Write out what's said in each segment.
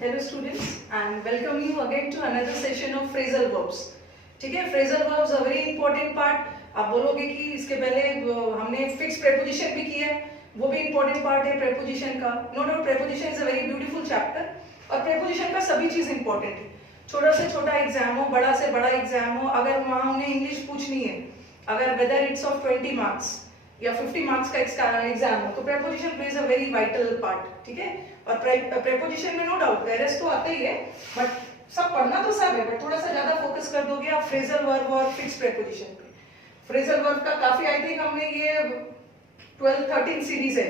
Hello students and welcome you again to another session of phrasal verbs. ठीक है, phrasal verbs a very important part. आप बोलोगे कि इसके पहले हमने fixed preposition भी किया है, वो भी important part है preposition का. No doubt preposition is a very beautiful chapter और preposition का सभी चीज important है. छोटा से छोटा एग्जाम हो, बड़ा से बड़ा एग्जाम हो, अगर वहाँ हमने इंग्लिश पूछनी है, अगर whether it's of 20 marks या 50 मार्क्स का एग्जाम हो तो preposition plays a very vital part. ठीक है, और प्रेपोजिशन में नो डाउट वेरियस तो आते ही है, बट सब पढ़ना तो सब है, बट थोड़ा सा ज्यादा फोकस कर दोगे आप फ्रेजल वर्ब और फिक्स प्रेपोजिशन पे. फ्रेजल वर्ब का काफी आई थिंक हमने ये 12-13 सीरीज है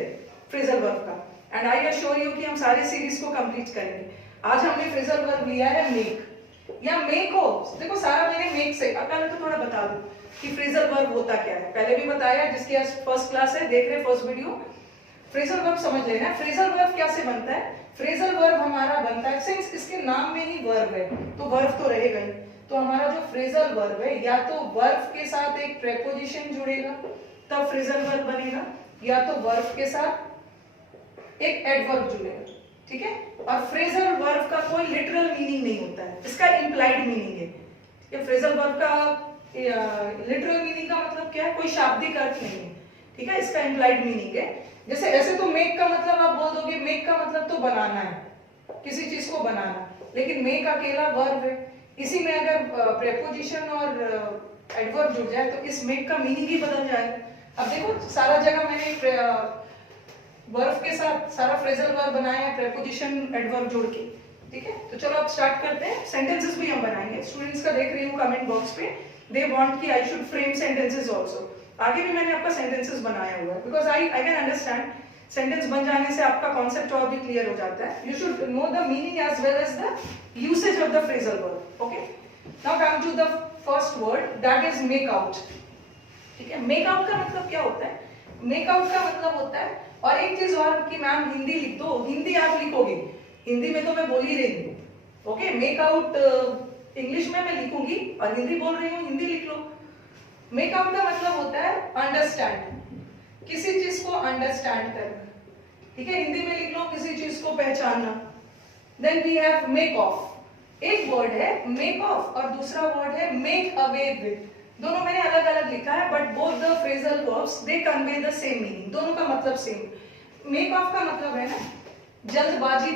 फ्रेजल वर्ब का, एंड आई अश्योर यू कि हम सारे सीरीज को कंप्लीट करेंगे. आज हमने फ्रेजल वर्ब लिया है मेक या मेक हो. देखो सारा मैंने मेक से, पहले तो थोड़ा बता दूं कि फ्रेजल वर्ब होता क्या है. पहले भी बताया, जिसकी आज फर्स्ट क्लास है देख रहे फर्स्ट वीडियो. फ्रेजल वर्ब समझ लेना. फ्रेजल वर्ब क्या से बनता है? फ्रेजल वर्ब हमारा बनता है, सिंस इसके नाम में ही वर्ब है तो वर्ब तो रहेगा ही, तो हमारा जो फ्रेजल वर्ब है या तो वर्ब के साथ एक प्रेपोजिशन जुड़ेगा तब फ्रेजल वर्ब बनेगा, या तो वर्ब के साथ एक एडवर्ब जुड़ेगा. ठीक है, और फ्रेजल वर्ब का कोई लिटरल मीनिंग नहीं होता है, इसका इंप्लाइड मीनिंग है. ये फ्रेजल वर्ब का लिटरल मीनिंग का मतलब क्या है? कोई शाब्दिक अर्थ नहीं है. ठीक है, इसका इंप्लाइड मीनिंग है. जैसे ऐसे तो मेक का मतलब आप बोल दोगे, मेक का मतलब तो बनाना है, किसी चीज को बनाना, लेकिन मेक अकेला वर्ब है. इसी में अगर प्रेपोजिशन और एडवर्ब जुड़ जाए तो इस मेक का मीनिंग ही बदल जाएगा. अब देखो सारा जगह मैंने वर्ब के साथ सारा फ्रेजल वर्ब बनाया है प्रेपोजिशन एडवर्ब जोड़ के. ठीक है, तो चलो अब स्टार्ट करते हैं. सेंटेंसेस भी हम बनाएंगे. स्टूडेंट्स का देख रही हूँ कमेंट बॉक्स पे, दे वांट कि I should frame sentences also. आगे भी मैंने आपका सेंटेंसेस बनाया हुआ है, because I can understand. Sentence बन जाने से आपका कॉन्सेप्ट और भी क्लियर हो जाता है. You should know the meaning as well as the usage of the phrasal verb. Okay, now come to the first word, that is make out. ठीक है, मेक आउट का मतलब क्या होता है? मेक आउट का मतलब होता है, और एक चीज और कि मैम हिंदी लिख दो, हिंदी आप लिखोगे, हिंदी में तो मैं बोल ही रही हूँ. ओके, मेक आउट इंग्लिश में मैं लिखूंगी और हिंदी बोल रही हूँ, हिंदी लिख लो. मेक आउट का मतलब होता है अंडरस्टैंड, किसी चीज को अंडरस्टैंड करना. ठीक है, हिंदी में लिख लो किसी चीज को पहचानना. Then we have make off. एक वर्ड है मेक ऑफ और दूसरा वर्ड है मेक अवे विद. दोनों मैंने अलग अलग लिखा है, but both the phrasal verbs they convey the same meaning. दोनों का मतलब सेम. मेक ऑफ का मतलब है ना जल्दबाजी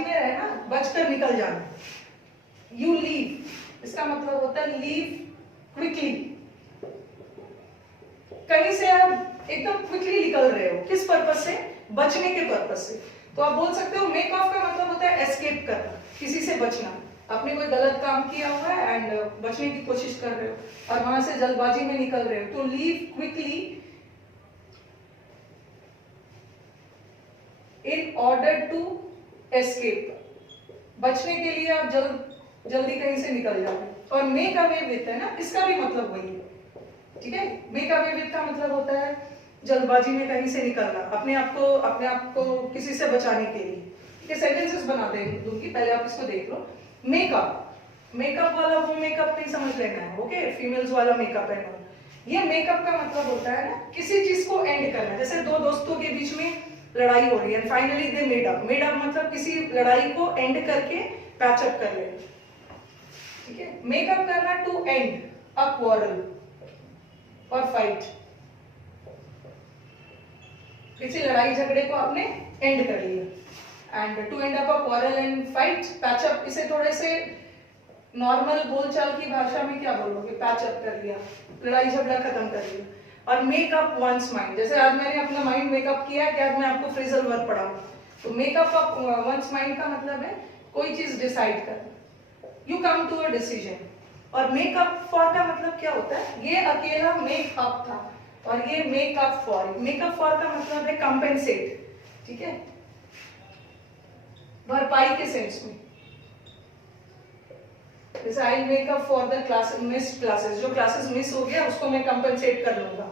में रहना, बचकर निकल जाना. यू लीव, इसका मतलब होता है लीव क्विकली. कहीं से आप एकदम क्विकली निकल रहे हो, किस पर्पस से? बचने के पर्पस से. तो आप बोल सकते हो मेक ऑफ का मतलब होता है एस्केप करना, किसी से बचना. आपने कोई गलत काम किया हुआ है एंड बचने की कोशिश कर रहे हो और वहां से जल्दबाजी में निकल रहे हो, तो leave quickly in order to escape. बचने के लिए आप जल्दी कहीं से निकल जाओ. और मेक अवे विथ है ना, इसका भी मतलब वही है. ठीक है, मेक अवे विथ का मतलब होता है जल्दबाजी में कहीं से निकलना, अपने आप को किसी से बचाने के लिए. ये सेंटेंसेस बना दूंगी, पहले आप इसको देख लो. मेकअप वाला वो मेकअप नहीं समझ लेना है. ओके, फीमेल्स वाला मेकअप है. ये मेकअप का मतलब होता है ना किसी चीज को एंड करना. जैसे दो दोस्तों के बीच में लड़ाई हो रही है, finally they made up. Made up मतलब किसी लड़ाई को एंड करके पैच अप कर लेना. ठीक है, मेकअप करना टू एंड अ क्वारल और फाइट. किसी लड़ाई झगड़े को आपने एंड कर लिया. And to end up a quarrel and fight, patch up. इसे थोड़े से नॉर्मल बोलचाल की भाषा में क्या बोलोगे? पैच अप कर लिया, लड़ाई झगड़ा खत्म कर लिया. और मेक अप वंस माइंड, जैसे आज मैंने अपना माइंड मेकअप किया है कि आज मैं आपको फ्रेजल वर्ब पढ़ाऊंगा. तो मेकअप अप वंस माइंड का मतलब है कोई चीज डिसाइड करना. You come to a decision. और मेकअप फॉर का मतलब क्या होता है? ये अकेला मेकअप था और ये मेकअप फॉर. मेकअप फॉर का मतलब है कंपेंसेट. ठीक है, भरपाई के सेंस में. जैसे I make up for the missed classes, जो क्लासेस मिस हो गया उसको मैं कंपेंसेट कर लूंगा.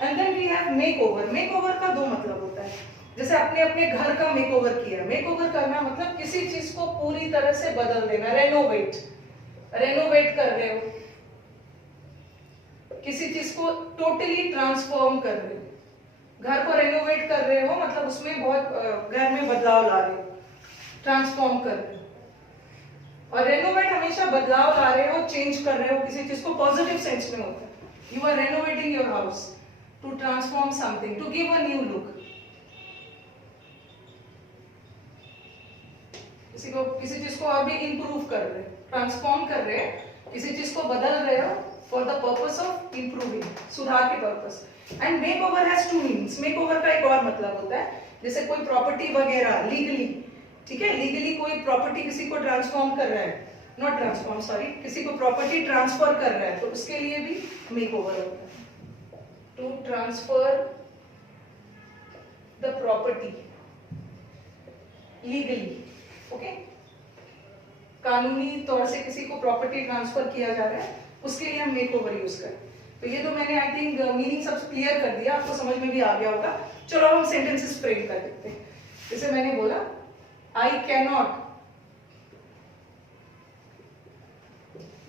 And then we have make over. Make over का दो मतलब होता है. जैसे आपने अपने घर का मेक ओवर किया. मेक ओवर करना मतलब किसी चीज को पूरी तरह से बदल देना. रेनोवेट कर रहे हो, किसी चीज को टोटली ट्रांसफॉर्म कर रहे हो. घर को रेनोवेट कर रहे हो मतलब उसमें बहुत घर में बदलाव ला रहे हो. ट्रांसफॉर्म कर रहे हो। और रेनोवेट हमेशा बदलाव ला रहे हो, चेंज कर रहे हो, किसी चीज को पॉजिटिव सेंस में होता है। You are renovating your house to transform something, to give a new look. किसी चीज को और भी इंप्रूव कर रहे हो, ट्रांसफॉर्म कर रहे हो, किसी चीज को बदल रहे हो for the purpose of improving, सुधार के purpose. And make over has two means. Make over का एक और मतलब होता है, जैसे कोई प्रॉपर्टी वगैरह लीगली, ठीक है, लीगली कोई प्रॉपर्टी किसी को ट्रांसफॉर्म कर रहा है, नॉट ट्रांसफॉर्म सॉरी, किसी को प्रॉपर्टी ट्रांसफर कर रहा है, तो उसके लिए भी मेक ओवर होता है। To transfer the property legally, okay, कानूनी तौर से किसी को प्रॉपर्टी ट्रांसफर किया जा रहा है, उसके लिए हम मेक ओवर यूज करें। तो ये तो मैंने आई थिंक मीनिंग सब क्लियर कर दिया, आपको समझ में भी आ गया होगा। चलो हम सेंटेंसेस फ्रेम कर देते हैं। जैसे मैंने बोला आई कैन नॉट,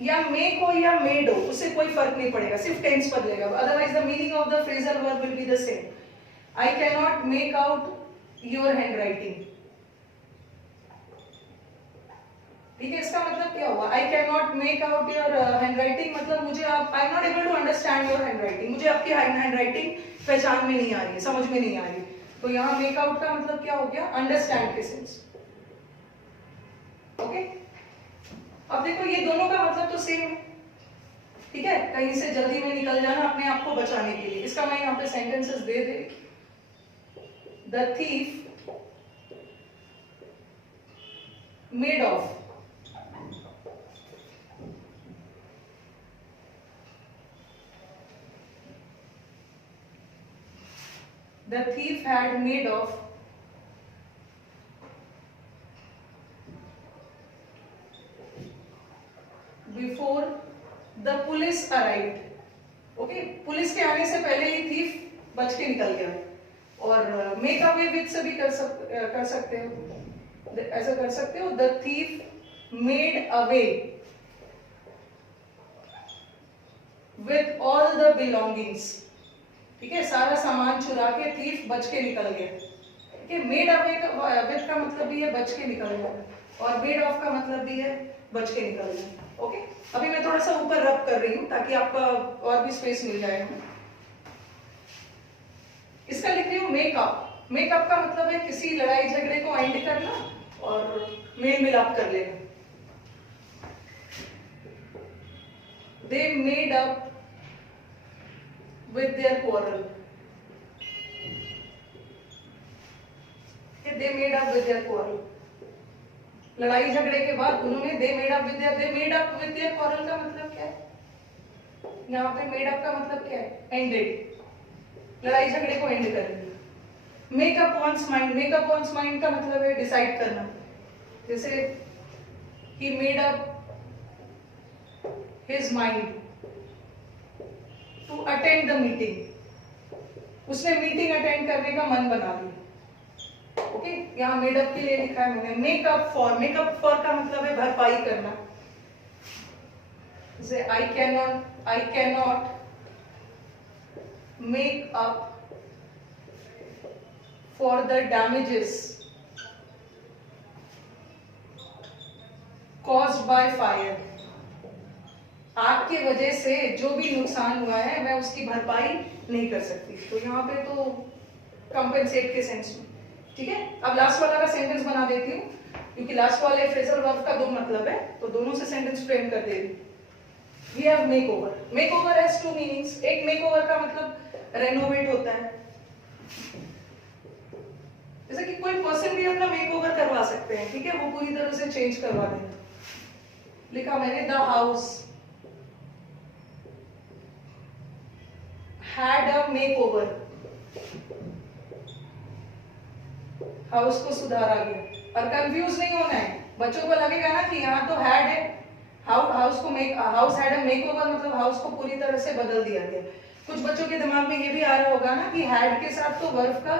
या मेक हो या मेड हो, उससे कोई फर्क नहीं पड़ेगा, सिर्फ टेंस बदलेगा, otherwise the meaning of the phrasal verb will be the same. I can not make out your handwriting, ठीक है, इसका मतलब क्या हुआ? I can not make out your handwriting, मतलब मुझे आप, I am not able to understand your handwriting, मुझे आपकी हैंडराइटिंग पहचान में नहीं आ रही है, समझ में नहीं आ रही। तो यहाँ मेक आउट का मतलब क्या हो गया? अंडरस्टैंड के सेंस, ओके। अब देखो ये दोनों का मतलब तो सेम है, ठीक है, कहीं से जल्दी में निकल जाना अपने आप को बचाने के लिए। इसका मैं यहाँ पे sentences they they. The thief made of, the thief had made off before the police arrived, okay, police के आने से पहले ही थीफ बच के निकल गया। और मेक अवे विद से भी कर सकते हो, ऐसा कर सकते हो, the thief made away with all the belongings, ठीक है, सारा सामान चुरा के थीफ बच के निकल गया, ठीक है। मेड अवे विद का मतलब भी है बच के निकल गया, और मेड ऑफ का मतलब भी है बच के निकल गया, ओके। अभी मैं थोड़ा सा ऊपर रब कर रही हूँ ताकि आपका और भी स्पेस मिल जाए। इसका लिख रही हूँ मेकअप। मेकअप का मतलब है किसी लड़ाई झगड़े को एंड करना और मेल मिलाप कर लेना। They made up with their quarrel. They made up with their quarrel. लड़ाई झगड़े के बाद उन्होंने they made up with their quarrel का मतलब क्या है? यहाँ पे made up का मतलब क्या है? Ended. लड़ाई झगड़े को एंड कर दिया। Make up one's mind का मतलब है डिसाइड करना। जैसे he made up his mind to attend the meeting. उसने मीटिंग अटेंड करने का मन बना लिया, ओके। यहाँ मेड अप के लिए लिखा है मैंने मेकअप फॉर का मतलब है भरपाई करना। जैसे आई can not make up for the damages caused by fire. आग की वजह से जो भी नुकसान हुआ है मैं उसकी भरपाई नहीं कर सकती। तो यहाँ पे तो कंपेंसेट के सेंस में, ठीक है। अब लास्ट वाला का सेंटेंस बना देती हूँ, क्योंकि लास्ट वाले फ्रेजल वर्ब का दो मतलब है, तो दोनों से सेंटेंस फ्रेम कर दे रही हूँ। We have make over. Make over has two meanings. एक मेक ओवर का मतलब रेनोवेट होता है, जैसे कि कोई पर्सन भी अपना मेक ओवर करवा सकते हैं, ठीक है, वो पूरी तरह से चेंज करवा देना। लिखा मैंने the house had a makeover, house को सुधारा गया। और कंफ्यूज नहीं होना है, बच्चों को लगेगा ना कि यहाँ तो had है, हाउस had a makeover मतलब हाउस को पूरी तरह से बदल दिया गया। कुछ बच्चों के दिमाग में ये भी आ रहा होगा ना कि had के साथ तो वर्ब का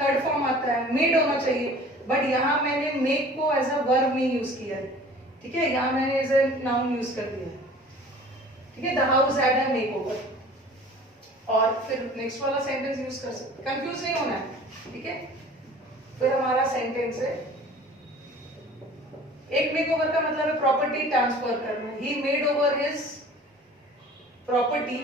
थर्ड फॉर्म आता है, मेड होना चाहिए, बट यहाँ मैंने मेक को एज अ वर्ब नहीं यूज किया है, ठीक है, यहाँ मैंने एज ए नाउन यूज कर दिया है, ठीक है। The house had a makeover. और फिर नेक्स्ट वाला सेंटेंस यूज कर सकते, कंफ्यूज नहीं होना है, ठीक है। फिर हमारा सेंटेंस है एक मेक ओवर का मतलब है प्रॉपर्टी ट्रांसफर करना। He made over his property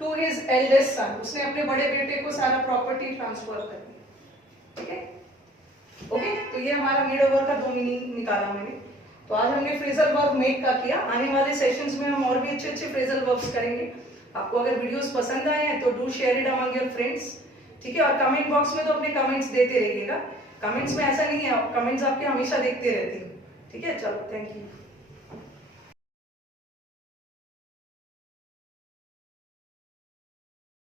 to his eldest son, उसने अपने बड़े बेटे को सारा प्रॉपर्टी ट्रांसफर कर दी, ठीक है। ओके, तो ये हमारा मेड ओवर का 2 मीनिंग निकाला मैंने। तो आज हमने फ्रेजल वर्ब मेक का किया। आने वाले सेशंस में हम और भी अच्छे अच्छे फ्रेजल वर्ब्स करेंगे। आपको अगर वीडियोस पसंद आए हैं तो do share it among your friends, ठीक है। और कमेंट बॉक्स में तो अपने कमेंट्स देते रहिएगा। कमेंट्स में ऐसा नहीं है, कमेंट्स आपके हमेशा देखते रहती हूँ, ठीक है। चलो, थैंक यू।